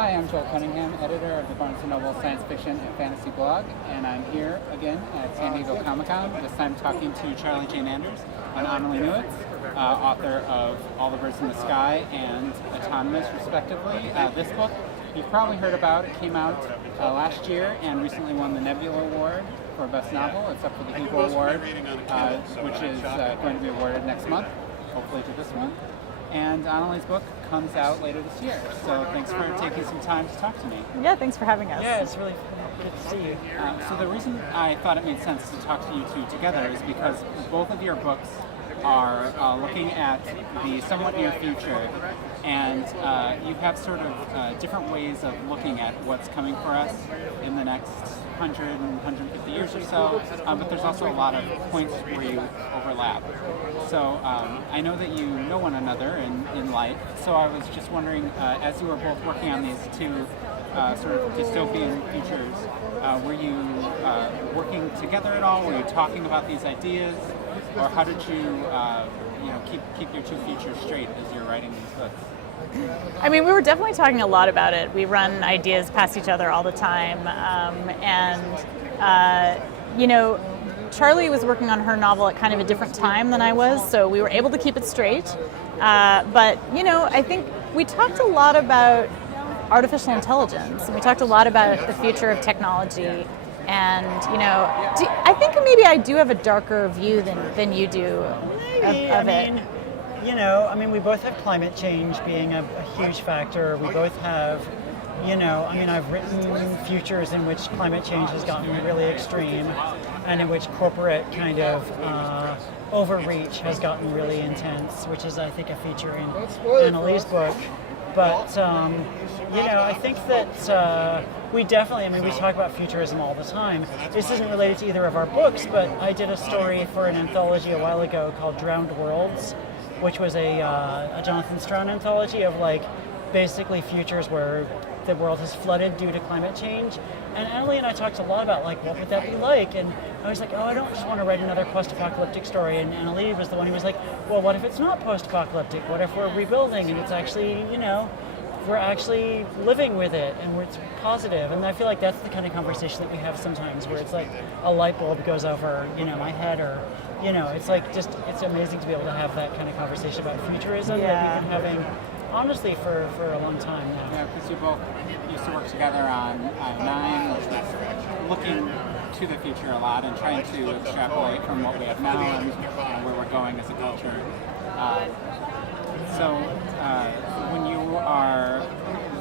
Hi, I'm Joel Cunningham, editor of the Barnes & Noble Science Fiction and Fantasy Blog, and I'm here again at San Diego Comic-Con, this time talking to Charlie Jane Anders and Annalee Newitz, author of All the Birds in the Sky and Autonomous, respectively. This book you've probably heard about. It came out last year and recently won the Nebula Award for Best Novel. It's up for the Hugo Award, which is going to be awarded next month, hopefully to this one. And Annalee's book comes out later this year. So thanks for taking some time to talk to me. Yeah, thanks for having us. Yeah, it's really good to see you. So the reason I thought it made sense to talk to you two together is because both of your books are looking at the somewhat near future, and you have sort of different ways of looking at what's coming for us in the next 100 and 150 years or so, but there's also a lot of points where you overlap. So I know that you know one another in life, so I was just wondering, as you were both working on these two sort of dystopian futures, were you working together at all? Were you talking about these ideas? Or how did you, keep your two futures straight as you're writing these books? I mean, we were definitely talking a lot about it. We run ideas past each other all the time, Charlie was working on her novel at kind of a different time than I was, so we were able to keep it straight. But I think we talked a lot about artificial intelligence, and we talked a lot about the future of technology. And I think maybe I do have a darker view than you do of it. We both have climate change being a huge factor. We both have, I've written futures in which climate change has gotten really extreme, and in which corporate kind of overreach has gotten really intense, which is, I think, a feature in Annalee's book. But, I think that we definitely, we talk about futurism all the time. This isn't related to either of our books, but I did a story for an anthology a while ago called Drowned Worlds, which was a Jonathan Strahan anthology of, basically futures where the world has flooded due to climate change. And Annalee and I talked a lot about, what would that be like? And I was like, I don't just want to write another post-apocalyptic story. And Annalee was the one who was like, well, what if it's not post-apocalyptic? What if we're rebuilding and it's actually, we're actually living with it and it's positive? And I feel like that's the kind of conversation that we have sometimes, where it's like a light bulb goes over, my head, or, it's it's amazing to be able to have that kind of conversation about futurism that we've been having, honestly, for a long time now. Yeah, because you both used to work together on 9, which was looking to the future a lot and trying to extrapolate from what we have now and where we're going as a culture. So when you are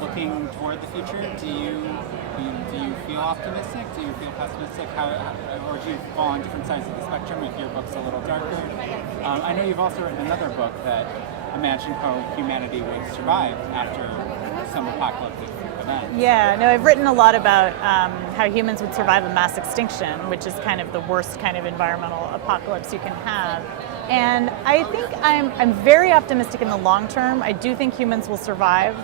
looking toward the future, do you feel optimistic? Do you feel pessimistic? Or do you fall on different sides of the spectrum if your book's a little darker? I know you've also written another book that imagined how humanity would survive after some apocalyptic event. Yeah, no, I've written a lot about how humans would survive a mass extinction, which is kind of the worst kind of environmental apocalypse you can have. And I think I'm very optimistic in the long term. I do think humans will survive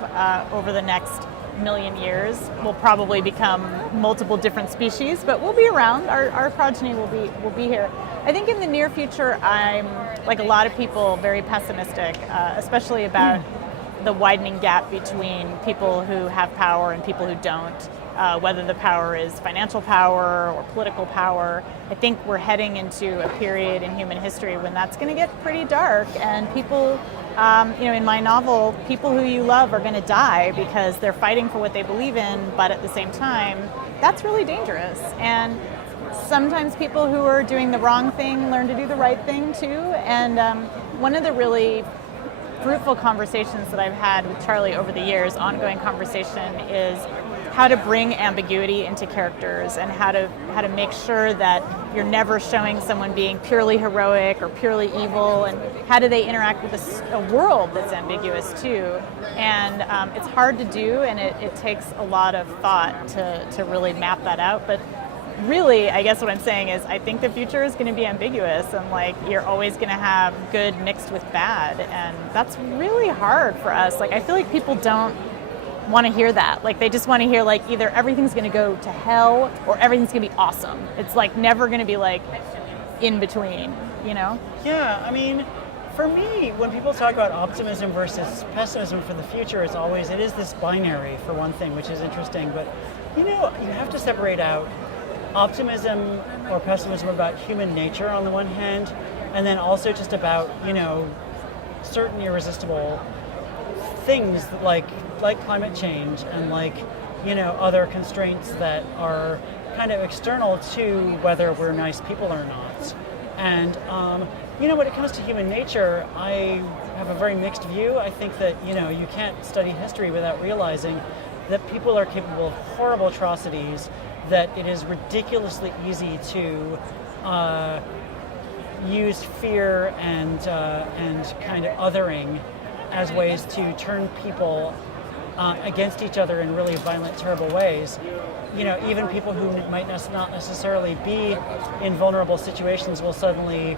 over the next million years. We'll probably become multiple different species, but we'll be around. Our progeny will be here. I think in the near future, I'm, like a lot of people, very pessimistic, especially about the widening gap between people who have power and people who don't. Whether the power is financial power or political power. I think we're heading into a period in human history when that's going to get pretty dark, and people, in my novel, people who you love are going to die because they're fighting for what they believe in, but at the same time, that's really dangerous. And sometimes people who are doing the wrong thing learn to do the right thing too. And one of the really fruitful conversations that I've had with Charlie over the years, ongoing conversation, is how to bring ambiguity into characters and how to make sure that you're never showing someone being purely heroic or purely evil, and how do they interact with a world that's ambiguous too. And it's hard to do, and it takes a lot of thought to really map that out. But really, I guess what I'm saying is I think the future is going to be ambiguous, and you're always going to have good mixed with bad, and that's really hard for us. I feel like people don't want to hear that. They just want to hear either everything's going to go to hell or everything's going to be awesome. It's never going to be in between, Yeah, For me, when people talk about optimism versus pessimism for the future, it is this binary for one thing, which is interesting. But you have to separate out optimism or pessimism about human nature on the one hand, and then also just about certain irresistible things like climate change and other constraints that are kind of external to whether we're nice people or not. And when it comes to human nature, I have a very mixed view. I think that you can't study history without realizing that people are capable of horrible atrocities, that it is ridiculously easy to use fear and kind of othering as ways to turn people against each other in really violent, terrible ways. Even people who might not necessarily be in vulnerable situations will suddenly,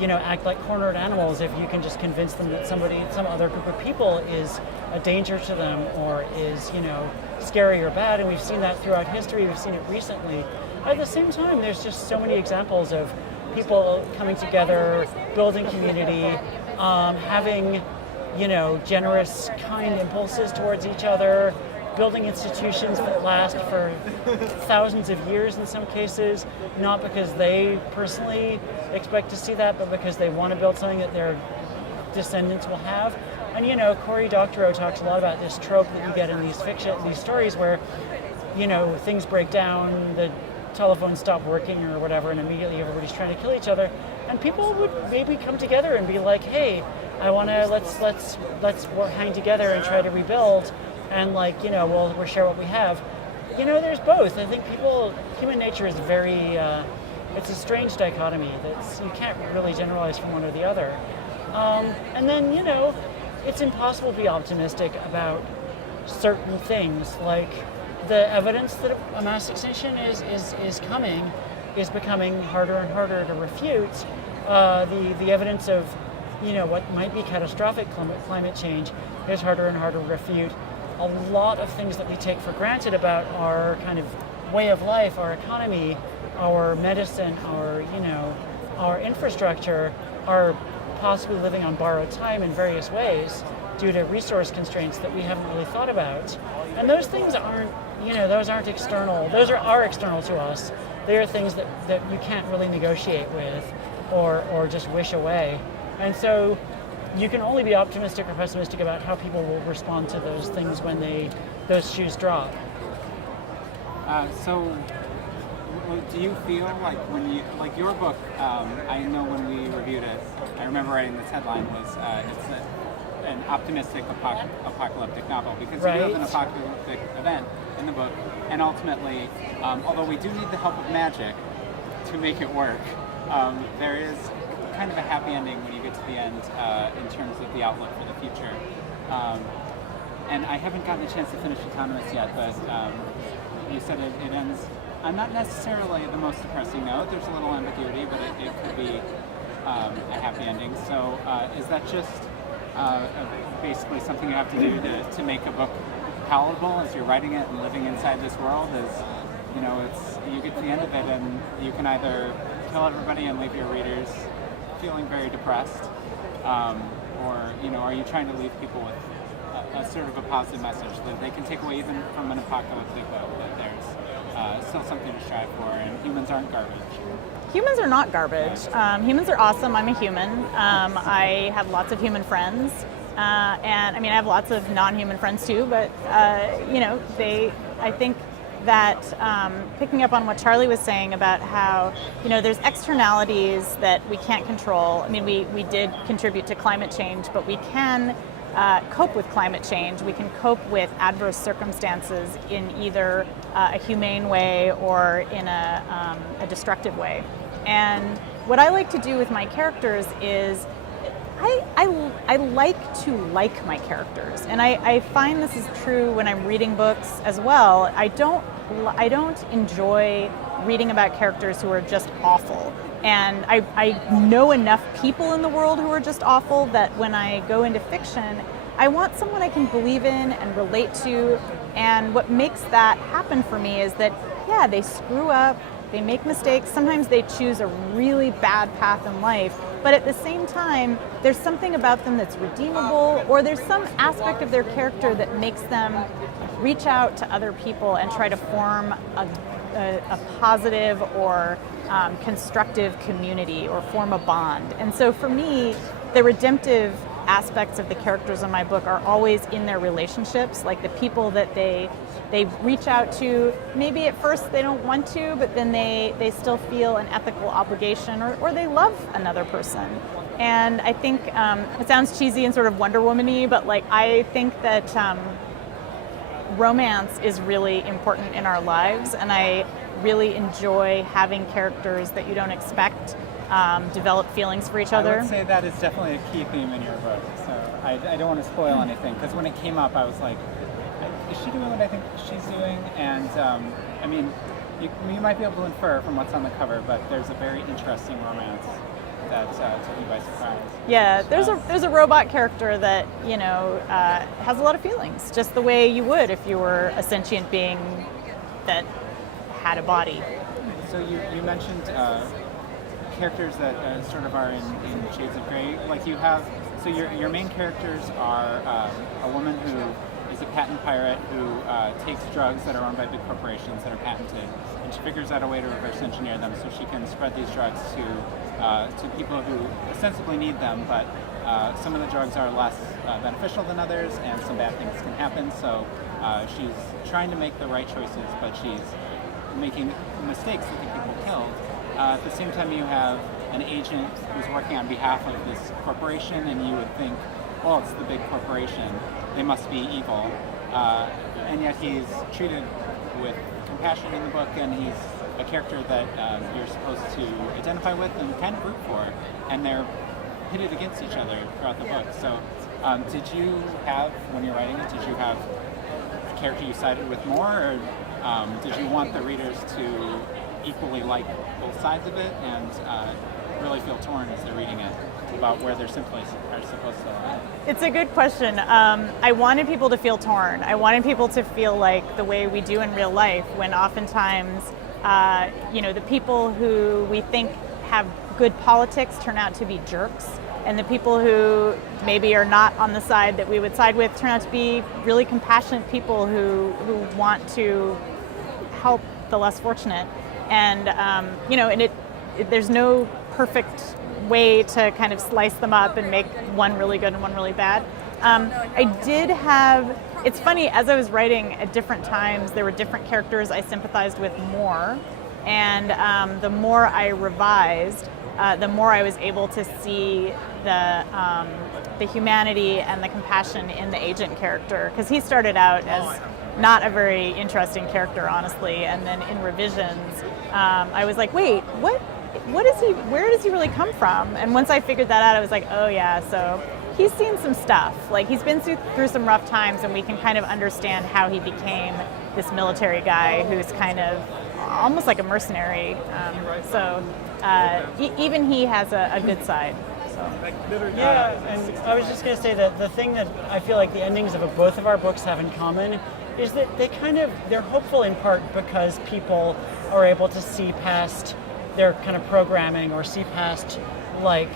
act like cornered animals if you can just convince them that some other group of people is a danger to them or is, scary or bad. And we've seen that throughout history. We've seen it recently. At the same time, there's just so many examples of people coming together, building community, having generous, kind impulses towards each other, building institutions that last for thousands of years in some cases, not because they personally expect to see that, but because they want to build something that their descendants will have. And Cory Doctorow talks a lot about this trope that you get in these stories where, things break down, the telephones stop working or whatever, and immediately everybody's trying to kill each other. And people would maybe come together and be like, hey, let's hang together and try to rebuild, and we'll share what we have. There's both. I think human nature is very, it's a strange dichotomy that you can't really generalize from one or the other. And then, it's impossible to be optimistic about certain things, like the evidence that a mass extinction is coming is becoming harder and harder to refute. The evidence of what might be catastrophic climate change is harder and harder to refute. A lot of things that we take for granted about our kind of way of life, our economy, our medicine, our infrastructure are possibly living on borrowed time in various ways due to resource constraints that we haven't really thought about. And those things aren't external. Those are external to us. They are things that you can't really negotiate with or just wish away. And so you can only be optimistic or pessimistic about how people will respond to those things when those shoes drop. So do you feel like your book, I know when we reviewed it, I remember writing this headline was it's an optimistic apocalyptic novel, because you do have an apocalyptic event in the book, and ultimately, although we do need the help of magic to make it work, there is kind of a happy ending when you get to the end in terms of the outlook for the future. And I haven't gotten a chance to finish Autonomous yet, but you said it ends on not necessarily the most depressing note. There's a little ambiguity, but it could be a happy ending. So is that just basically something you have to do to make a book palatable as you're writing it and living inside this world? You get to the end of it and you can either kill everybody and leave your readers feeling very depressed, or are you trying to leave people with a sort of a positive message that they can take away even from an apocalyptic book, that there's still something to strive for, and humans aren't garbage? Humans are not garbage. Humans are awesome. I'm a human. I have lots of human friends, and I have lots of non-human friends too. But I think that picking up on what Charlie was saying about how there's externalities that we can't control. We did contribute to climate change, but we can cope with climate change. We can cope with adverse circumstances in either a humane way or in a destructive way. And what I like to do with my characters is I like to like my characters, and I find this is true when I'm reading books as well. I don't enjoy reading about characters who are just awful. And I know enough people in the world who are just awful that when I go into fiction, I want someone I can believe in and relate to. And what makes that happen for me is that, yeah, they screw up, they make mistakes. Sometimes they choose a really bad path in life, but at the same time, there's something about them that's redeemable, or there's some aspect of their character that makes them reach out to other people and try to form a positive or constructive community or form a bond. And so for me, the redemptive aspects of the characters in my book are always in their relationships, like the people that they reach out to. Maybe at first they don't want to, but then they still feel an ethical obligation, or they love another person. And I think it sounds cheesy and sort of Wonder Woman-y, but like I think that romance is really important in our lives, and I really enjoy having characters that you don't expect develop feelings for each other. I would say that is definitely a key theme in your book, so I don't want to spoil anything, because when it came up I was like, is she doing what I think she's doing? And I mean, you might be able to infer from what's on the cover, but there's a very interesting romance that took you by surprise. Yeah, there's a robot character that has a lot of feelings, just the way you would if you were a sentient being that had a body. So you mentioned characters that sort of are in shades of gray. Like you have, so your main characters are a woman who is a patent pirate who takes drugs that are owned by big corporations that are patented, and she figures out a way to reverse engineer them so she can spread these drugs to people who ostensibly need them, but some of the drugs are less beneficial than others, and some bad things can happen. So she's trying to make the right choices, but she's making mistakes that get people killed. At the same time, you have an agent who's working on behalf of this corporation, and you would think, well, it's the big corporation, they must be evil. And yet he's treated with compassion in the book, and he's a character that you're supposed to identify with and kind of root for, and they're pitted against each other throughout the book. So did you have, when you're writing it, did you have a character you sided with more, or did you want the readers to equally like both sides of it and really feel torn as they're reading it about where their sympathies are supposed to lie? It's a good question. I wanted people to feel torn. I wanted people to feel like the way we do in real life, when oftentimes the people who we think have good politics turn out to be jerks, and the people who maybe are not on the side that we would side with turn out to be really compassionate people who want to help the less fortunate. And there's no perfect way to kind of slice them up and make one really good and one really bad. I did have, it's funny, as I was writing at different times, there were different characters I sympathized with more, and the more I revised, the more I was able to see the humanity and the compassion in the agent character, because he started out as not a very interesting character, honestly, and then in revisions, I was like, wait, what is he? Where does he really come from? And once I figured that out, I was like, oh yeah, so he's seen some stuff. Like, he's been through some rough times, and we can kind of understand how he became this military guy who's kind of almost like a mercenary. Even he has a good side. So. Yeah, and I was just going to say that the thing that I feel like the endings of both of our books have in common is that they're hopeful in part because people are able to see past their kind of programming, or see past like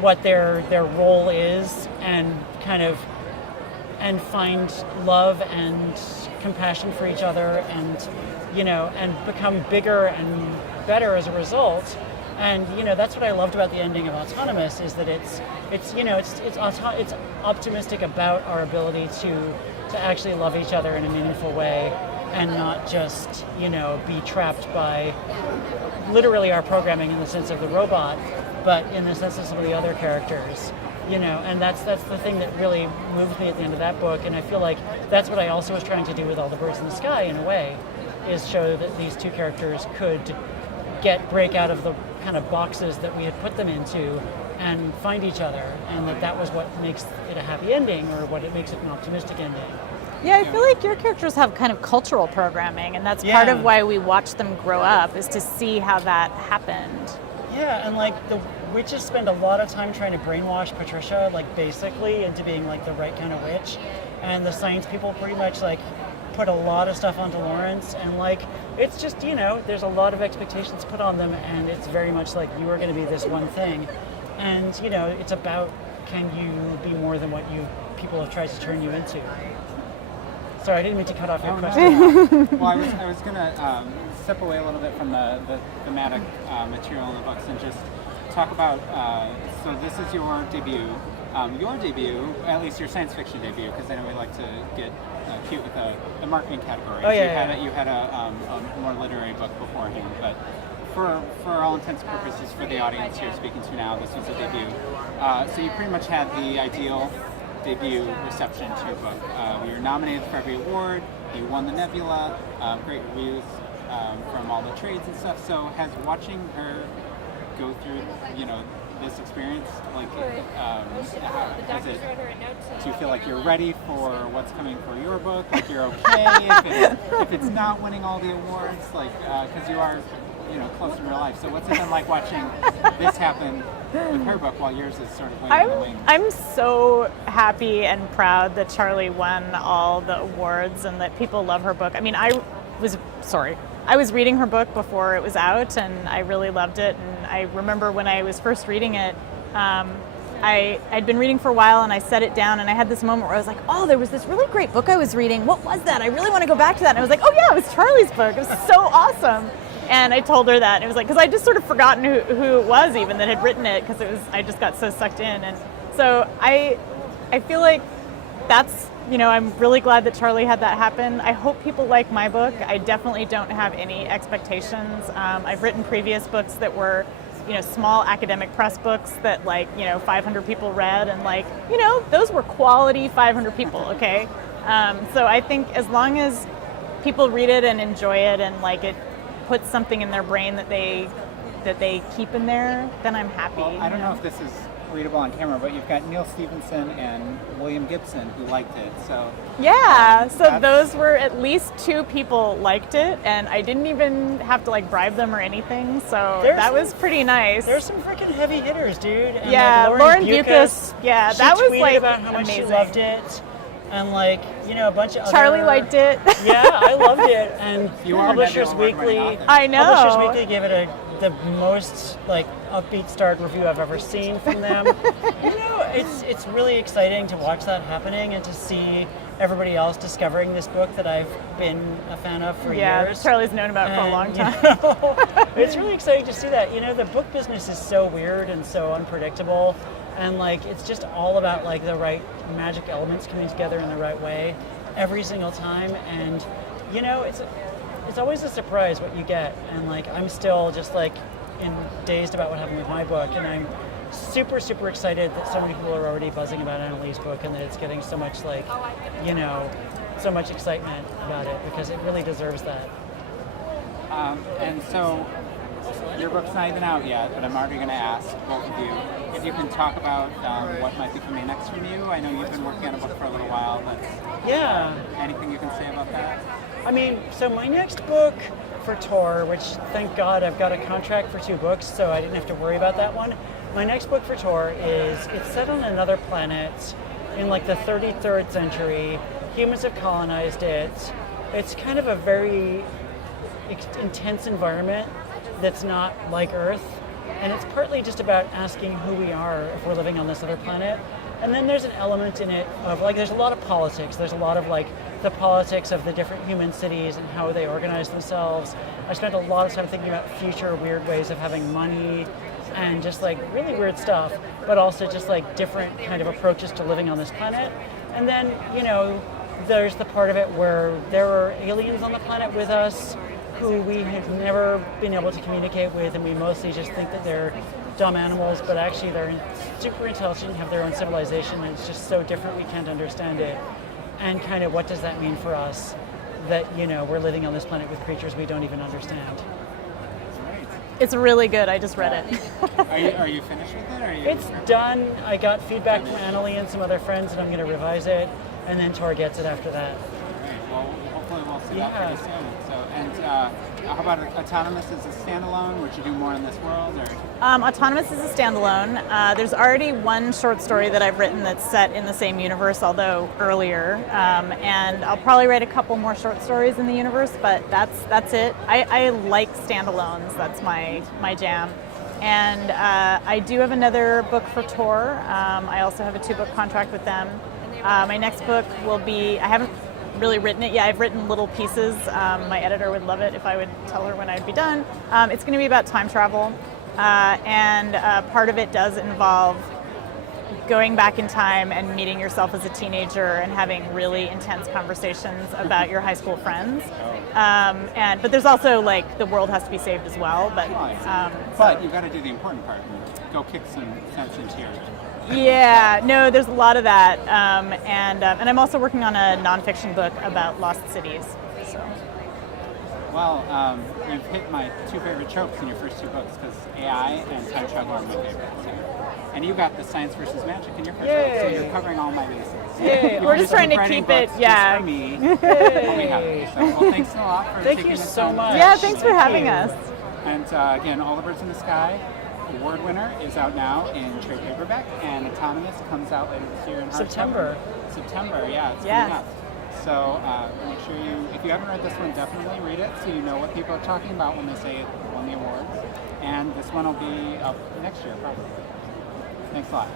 what their role is, and and find love and compassion for each other, and and become bigger and better as a result. And that's what I loved about the ending of Autonomous, is that it's optimistic about our ability to actually love each other in a meaningful way, and not just be trapped by literally our programming in the sense of the robot, but in the sense of some of the other characters. And that's the thing that really moved me at the end of that book. And I feel like that's what I also was trying to do with All the Birds in the Sky, in a way, is show that these two characters could break out of the kind of boxes that we had put them into and find each other, and that was what makes it a happy ending, or what it makes it an optimistic ending. Yeah, I feel like your characters have kind of cultural programming, and that's part of why we watch them grow up, is to see how that happened. Yeah, and like the witches spend a lot of time trying to brainwash Patricia, like basically into being like the right kind of witch, and the science people pretty much like put a lot of stuff onto Lawrence, and like it's just, there's a lot of expectations put on them, and it's very much like you are going to be this one thing, and it's about, can you be more than what people have tried to turn you into. Sorry, I didn't mean to cut off your question. No. Well, I was going to step away a little bit from the thematic material in the books and just talk about, so this is your debut, at least your science fiction debut, because I know we like to get cute with the marketing categories. Oh, yeah, you had a more literary book beforehand, but for all intents and purposes for the audience you're speaking to now, this was a debut. So you pretty much had the ideal debut reception to your book. You were nominated for every award, you won the Nebula, great reviews from all the trades and stuff. So has watching her go through, this experience, like, do you feel like you're ready for what's coming for your book? Like you're okay if it's not winning all the awards, like, because you are, close in real life. So what's it been like watching this happen with her book while yours is sort of waiting in the wings? I'm so happy and proud that Charlie won all the awards and that people love her book. I mean, I was reading her book before it was out, and I really loved it. And I remember when I was first reading it, I'd been reading for a while, and I set it down, and I had this moment where I was like, oh, there was this really great book I was reading. What was that? I really want to go back to that. And I was like, oh yeah, it was Charlie's book. It was so awesome. And I told her that, and it was like, because I just sort of forgotten who it was even that had written it, because I just got so sucked in. And so I feel like that's, I'm really glad that Charlie had that happen. I hope people like my book. I definitely don't have any expectations. I've written previous books that were, small academic press books that 500 people read, and those were quality 500 people, okay? So I think as long as people read it and enjoy it, and it puts something in their brain that they keep in there, then I'm happy. Well, I don't know if this is readable on camera, but you've got Neil Stephenson and William Gibson who liked it. So yeah, so those were at least 2 people liked it, and I didn't even have to bribe them or anything. So that was pretty nice. There's some freaking heavy hitters, dude. And yeah, Lauren Bucas. Yeah, that was about how much amazing. She loved it. And a bunch of Charlie liked it. Yeah, I loved it. And Publishers Weekly. I know. Publishers Weekly gave it the most upbeat start review I've ever seen from them. It's really exciting to watch that happening and to see everybody else discovering this book that I've been a fan of for years. Yeah, Charlie's known about it for a long time. It's really exciting to see that. The book business is so weird and so unpredictable. And it's just all about the right magic elements coming together in the right way every single time. And it's always a surprise what you get. And I'm still just dazed about what happened with my book. And I'm super, super excited that so many people are already buzzing about Annalee's book, and that it's getting so much so much excitement about it, because it really deserves that. And so your book's not even out yet, but I'm already going to ask both of you if you can talk about what might be coming next from you. I know you've been working on a book for a little while, but anything you can say about that? I mean, so my next book for Tor, which thank God I've got a contract for 2 books, so I didn't have to worry about that one. My next book for Tor it's set on another planet in the 33rd century. Humans have colonized it. It's kind of a very intense environment that's not like Earth, and it's partly just about asking who we are if we're living on this other planet. And then there's an element in it of there's a lot of politics. There's a lot of the politics of the different human cities and how they organize themselves. I spent a lot of time thinking about future weird ways of having money and just really weird stuff, but also just different kind of approaches to living on this planet. And then there's the part of it where there are aliens on the planet with us who we have never been able to communicate with, and we mostly just think that they're dumb animals, but actually they're super intelligent, have their own civilization, and it's just so different we can't understand it. And kind of what does that mean for us, that we're living on this planet with creatures we don't even understand. It's really good. I just read it. Are you finished with it? It's done. I got feedback from Annalee and some other friends, and I'm going to revise it, and then Tor gets it after that. All right. Well, hopefully we'll see that pretty soon. So, and how about Autonomous as a standalone? Would you do more in this world, or? Autonomous is a standalone. There's already one short story that I've written that's set in the same universe, although earlier. And I'll probably write a couple more short stories in the universe, but that's it. I like standalones. That's my jam. And I do have another book for Tor. I also have a 2-book contract with them. My next book will be, I haven't really written it yet. I've written little pieces. My editor would love it if I would tell her when I'd be done. It's going to be about time travel. And part of it does involve going back in time and meeting yourself as a teenager and having really intense conversations about your high school friends. But there's also like the world has to be saved as well. But you've got to do the important part. Go kick some sense into your. Yeah, no, there's a lot of that, and I'm also working on a nonfiction book about lost cities. So. Well, you've hit my 2 favorite tropes in your first 2 books, because AI and time travel are my favorites. And you got the science versus magic in your first book, so you're covering all my bases. We're just trying to keep it, yeah. Just for me, I'll be happy. So, well, thanks a lot for taking this so time. much. Yeah, thanks for having us. And again, All the Birds in the Sky, award winner, is out now in trade paperback, and Autonomous comes out later this year in hardcover. September, yeah, it's coming up. So make sure if you haven't read this one, definitely read it so you know what people are talking about when they say it won the awards. And this one will be up next year, probably. Thanks a lot.